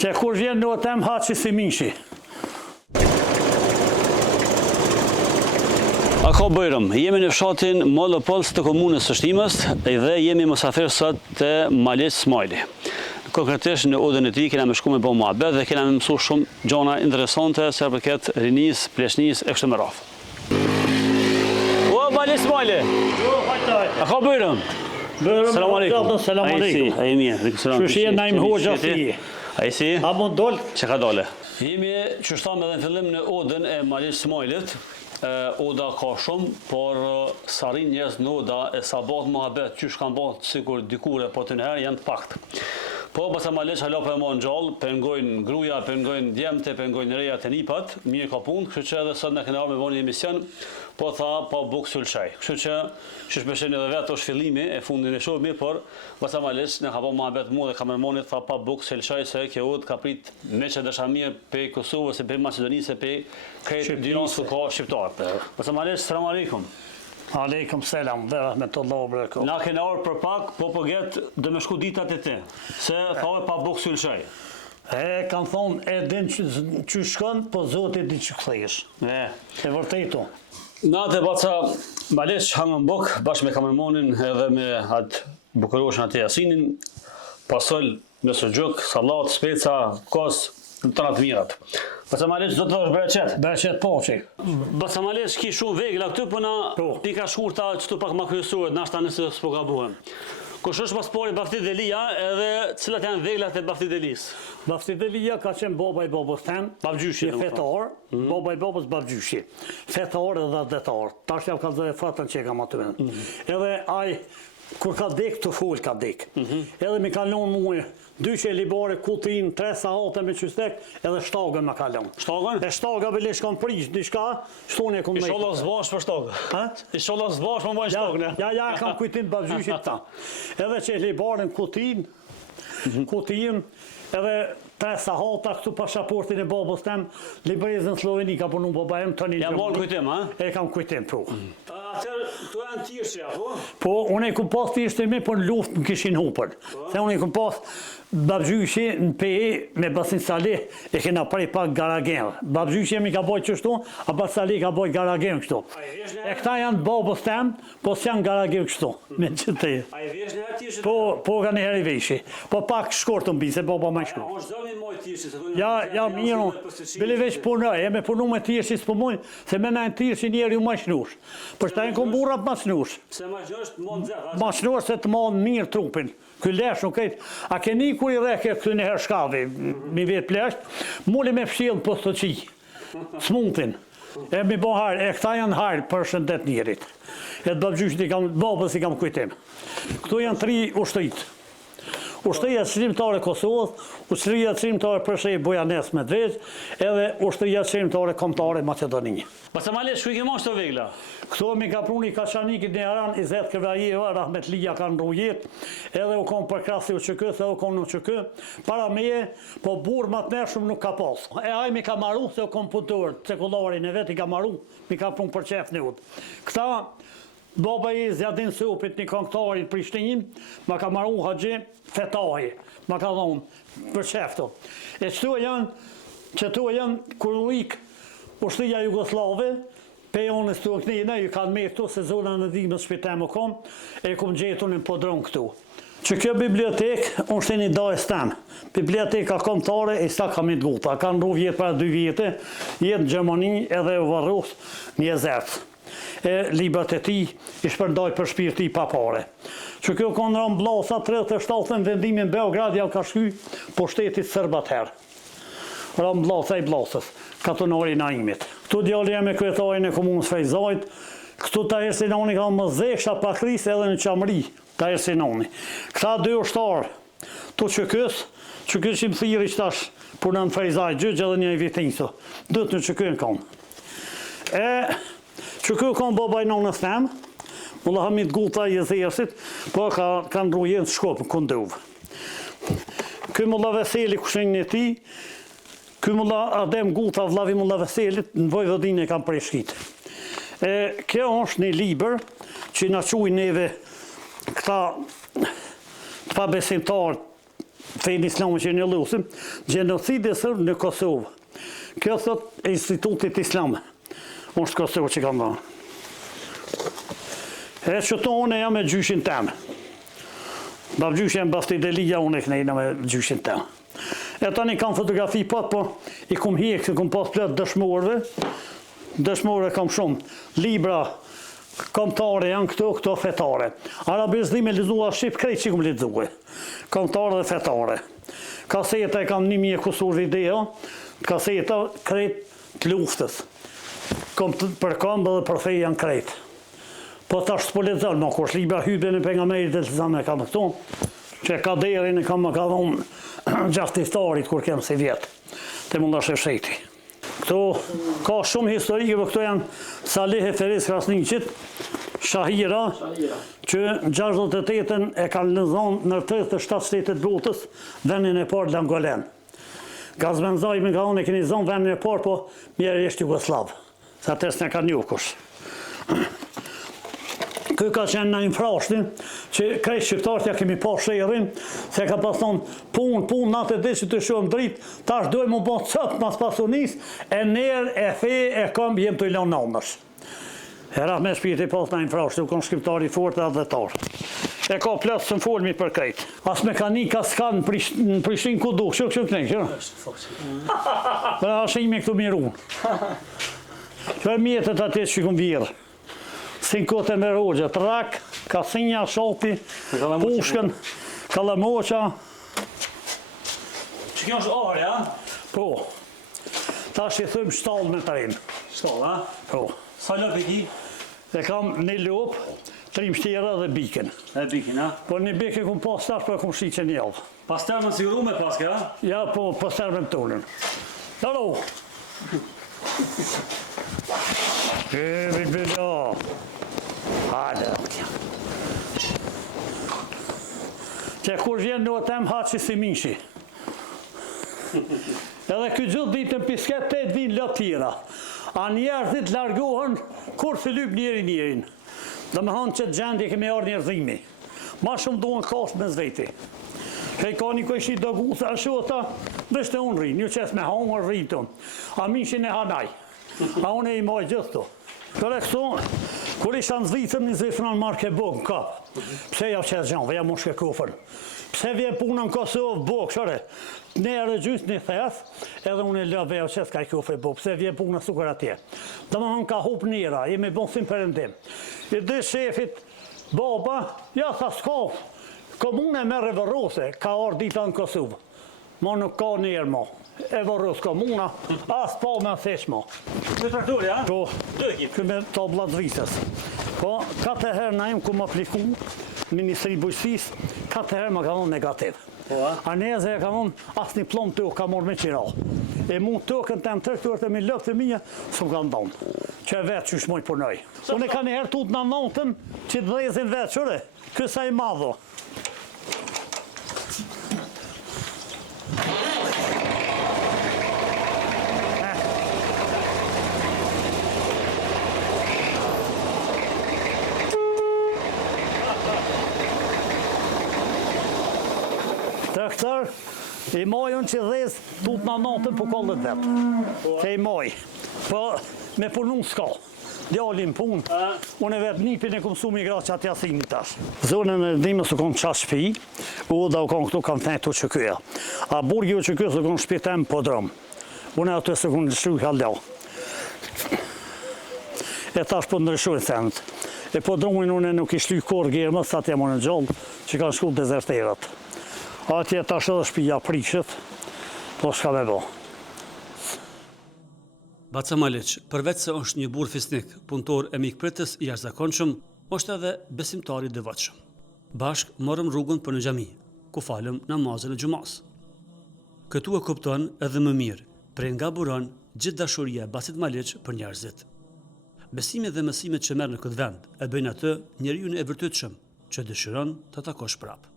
Që kur vjen në tem haçi si mishi. Ako Bojrëm, jemi në fshatin Mollopolës të komunës së Shtimës dhe jemi mysafir sot të Malit Smajli. Konkretisht në udhën e tij kena më shku me bë muhabet dhe kena më mësu shumë gjëra interesante sa përket rinis, pleshnis e kështu me radhë. O Malit Smajli. Jo, hajtaj. Ako Bojrëm. Selam aleikum. Selam aleikum. Ai mirë, selam. Shushie naim hoxha si. Ai si? A mund dol? Çka dole? Jemi që shtam edhe në fillim në udhën e Malit Smajlit. Oda ka shumë, por sa rinë njerëz në oda e sa bëhet muhabet qysh kanë bëhet sikur dikure, po të njëherë janë të pakt. Po basa maleq hala po e mon gjallë, pengojnë gruaja, pengojnë djemte, pengojnë reja të nipat, mirë ka punë, kështu që edhe sot në këna me bëni emision, po tha pa buk sulçaj. Kështu që çish besheni edhe vetë është fillimi e fundin e shohmi, por basa maleq ne ka bë muhabet mua dhe kamermonit tha pa buk sulçaj se kjo ud ka prit meçë dashamir pe Kosovës, pe Maqedonisë, pe këtë dinos ka shqiptar. Basa maleq selam aleikum. Aleikum selam, dhe rahmetullah bërëko. Na kena orë për pak, po përget dhe me shku ditat e ti, se thave pa buk sulçaj. Kanë thonë, e din që shkon, po Zoti di që këthejesh. E vërtetu. Na të baca maleq hangën buk, bashkë me kamermonin edhe me atë bukuroshën atë jasinin, pasol me suxhuk, sallat, speca, kos, të ratë mirat. Basa maleq do të thosh bereqet. Bereqet po që. Basa maleq ki shumë vegla këtu, po na i ka shkurta qëtu pak ma kryesuret, nashta nëse s'po ka buhem. Kush është paspori Bafti Delia edhe cilat janë veglat e Bafti Delis? Bafti Delia ka qenë baba i babës ten. Babgjyshi. Fetar, baba i babës babgjyshi. Fetar edhe detar. Tash jam ka dhe fatën që kam aty. Edhe aj, kur ka dek të full ka dek. Edhe mi kalon muaj, 2 qelibare, kutin, 3 sahate me qystek, edhe shtagën me kalon. Shtagën? E shtaga bile shkon prish, diçka, shtoni e kom nejtë. Isholla zbash për shtagë. Isholla zbash për mojnë shtagën. Ja, kam kujtin babgjyshit ta. Edhe qelibaren kutin, edhe 3 sahata këtu pasaportin e babës tem, Librezën Sloveni ka punu baba em, tani... Ja morë kujtim, ha? E kam kujtim, po. Atër, tu janë tirëshja, po? Po, unë e ku pas tirështimi, por në luft më kishin hupër. Se unë e ku pas babgjyshi në PE me Basin Salih, e kena prej pak Garagen. Babgjyshi mi ka boj qështu, a Basin Salih ka boj Garagen kështu. E këta janë babës tem, po s'janë Garagen kështu. Me qëtë. A i vesh në herë tirëshit? Po, ka një herë i veshi. Po pak shkortën bi, se baba ma shkurt. Ja, mirë, bile veç punoj, e me punu me tirësi s'po mojnë, se me najnë tirësi njeri u ma shnush. Për shtajnë kom burat ma shnush. Se ma shnush të mund zërë? Ma shnush se të mund mirë trupin. Këj lesh nuk ejtë. A keni kur i reke këtë një herë shkavi, mi vetë plesht, mulli me fshilë për të qi, smuntin. E mi bo harë, e këta janë harë për shëndet njerit. E të babgjyshit babës i kam kujtim. Këtu janë 3 ushtrit. Ushtria Çlimtare Kosovës, Ushtria Çlimtare Përshej Bojanes Medrez, edhe Ushtria Çlimtare Kombëtare Maqedoni. Basa maleq ku i ke mosh të vegla? Këto mi ka pruni Kaçanikit në Aran, Izet Kërvajeva, Rahmetlia kanë ndrujet, edhe u konë për krasi u qëkë, edhe u konë u qëkë, para meje, po burë më të nërshëm nuk ka pas. E aj mi ka maru se u konë punëtor, cekularin e vet i ka maru, mi ka prunë për qef një ut. Këta, baba i Zjadin Supit, një këngëtarit Prishtin, ma ka maru haqi Fetahi, ma ka dhonë për qefto. E qëtu e janë kur u ikë ushtria Jugoslave, pe jonë së të kënina, ju kanë me këtu se zona në dhimës shpitem u kom, e kom gjetur në podron këtu. Që kjo bibliotek, unë shteni da e stanë. Biblioteka kombëtare e sta kam i të guta. Kanë ru vjetë para 2 vjetë, jetë në Gjermani edhe u varrus një zërtë. E librat e ti i shpërndaj për shpirë ti pa pare. Që kjo konë rëmë blasa 37 në vendimin Beograd ja ka shky po shtetit sërbat herë. Rëmë blasa i blasës, katonori Naimit. Këtu djali e me kryetarin e komunës Fejzajt, këtu ta Ersinoni ka më zeksha pakris edhe në qamri, ta Ersinoni. Këta 2 ushtarë, tu që kësim thiri që tash punën Fejzajt, gjyqë edhe një i vitinësë, dhëtë në që kënë konë. Që kjo kanë baba i nonës temë, mulla Hamid Guta i Zersit, po kanë rujen të shkopë në këndovë. Kjo mulla Veseli kushenjën e ti, kjo mulla Adem Guta vlavi mulla Veselit në Vojvodin e kanë preshkit. Kjo është një liber që në quj neve këta të pabesimtar fejnë islamë që një lusim, gjenocidi sërbë në Kosovë. Kjo thot Institutit Islame. Unë është Kosovë që kam dhënë. E që to unë jam me gjyshin temë. Bab gjyshin e Baftidelia, unë e knejna me gjyshin temë. E tani kam fotografi pat, po i kum hek, se kum pas plët dëshmorëve kam shumë. Libra, komtare janë këto fetare. Arabizdi me lexua shqip krejt që kum lexuar. Komtare dhe fetare. Kaseta e kam 1000 kusur video, kaseta krejt të luftës. Për këmbë dhe për fej janë krejt. Po tash s'po lexon, ma kush libra hybën e pejgamberit dhe lexon e kam këtu, që kaderin e kam më ka dhonë gjaftistarit kur kem si vjetë, të mundash e fsheti. Këto ka shumë historike, për këto janë Salih e Feris Krasniqit, Shahira, që 68-ën e kanë lëzonë në 37 shtetet botës vendin e parë Langolen. Gazmenzaj me ka unë e keni zonë vendin e parë, po mjerë ishtë Jugoslav, sa tës në ka një kush. Kjo ka qenë në infrashtin, që krejt shqiptarët ja kemi pa shërin, se ka pas thonë punë, natë e dhe që të shumë dritë, tash dojmë më bënë cëpë mas pasunis, e njerë, e fe, e këmbë, jem të ilonë nëndësh. E rah me shpirti pas në infrashtin, u konë shqiptari fort e adhetarë. E ka plësë së më folmi për krejt. As mekanika s'ka në Prishtinë ku du, që të nejë, që? Dhe ashe ime këtu mirunë. Që e mjetët atje që këmë virë. Sinkote me rogje, trak, kasinja, shopi, pushkën, kalamoqa. Që kjo është orë, ja? Po, ta që i thëmë shtallë me të rinë. Shtollë, ha? Po, Sa lopë i ki? e kam një lopë, 3 mshtjera dhe biken. E bikin, ha? Po një bike ku pas tash për ku shi që një javë. Pas tërë më siguru me paske, ha? Ja, po, pas tërë me më tonën. Dalo! Bila. Hajde. Që kur vjen në tem haqë si mishi. Edhe këtë gjithë ditë në pisket 8 vinë lëtë tjera. A njerëzit largohen kur filip njerin. Dhe me hanë që të gjendje kemi arë njerëzimi. Ma shumë duhen kashtë me zveti. Që i ka një kojshi dëgusë, a shota, vështë e unë rinë, një qes me hangër rinë tonë. A mishin e hanaj. A unë e i maj gjithë to. Kërë këto, kur isha në zvitëm, një zvitëran marke bog në kapë. Pse ja qesë gjanë, ja moshke kofën. Pse vje punën në Kosovë bog, shore. Ne e rëgjys një thes, edhe unë e lëve ja qesë ka i kofë e bog. Pse vje punën në sukur atje. Dhe më hënë ka hup njëra, jemi bon sim përëndim. I dhe shefit, baba, ja tha s'kofë. Komune me revërose, ka orë dita në Kosovë. Ma nuk ka njerë ma. E vërës komuna, as pa me thesh ma. Me traktori, ha? Po, Dë ekip. këme tablat zvitës. Po, 4 herë na im ku më apliku, Ministri Bujqësis, 4 herë më ka thonë negativ. Po, ha? A neze e ka thonë, as një plom të ka morë me qira. E mund të kënë të më tërktuar të mi lëpë të mija, së më ka ndonë. Që e vetë që shmoj punoj. Unë e ka një herë tut në notën, që të dhezin vetë, qëre, kësa i madho. Traktor, i majën që dhez tut në natën po kollët vetë. Që i maj. Po me punu s'ka. Djalin punë. Unë e vetë nipin e këmësu migratë që atë jasini tash. Zonën e dhime së konë qash shpi, u da u konë këtu kam të nejtu që kyja. A burgi u që kyja së konë shpitem po drëmë. Unë e atë së konë lëshu halja. E tash po ndryshojnë senët. E po drëmin unë nuk i shly korë gjerë sa të jemë në gjallë që kanë shku dezerterat. Atje tash edhe shpija prishët, po shka me bo. Baca Maliq, përveç se është një burr fisnik, punëtor e mikpritës i jashtëzakonshëm, është edhe besimtar i devotshëm. Bashk morëm rrugën për në xhami, ku falëm namazin e xumas. Këtu e kupton edhe më mirë, prej nga buron gjithë dashuria e Bacit Maliq për njerëzit. Besimet dhe mësimet që merr në këtë vend e bëjnë atë njeriu e vërtetshëm që dëshiron të takosh prapë.